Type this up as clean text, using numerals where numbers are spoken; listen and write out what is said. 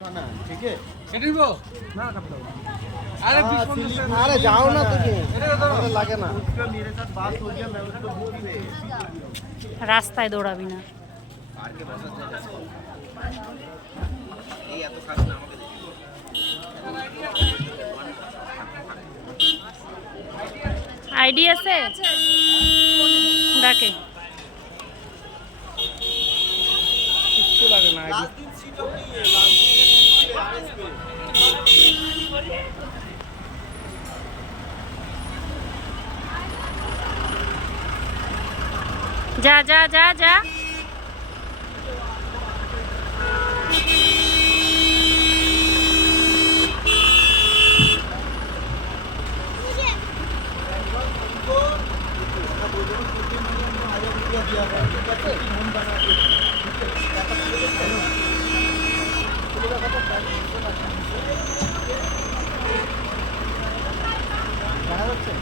ठीक है अरे जाओ ना तुम लगे ना उसका मेरे साथ बात हो गया मैं उसको दूंगी नहीं রাস্তায় দৌড়াবি না। আইডি আছে ডাকে किसको लगे ना आईडी যা যা যা যা দেখা যাচ্ছে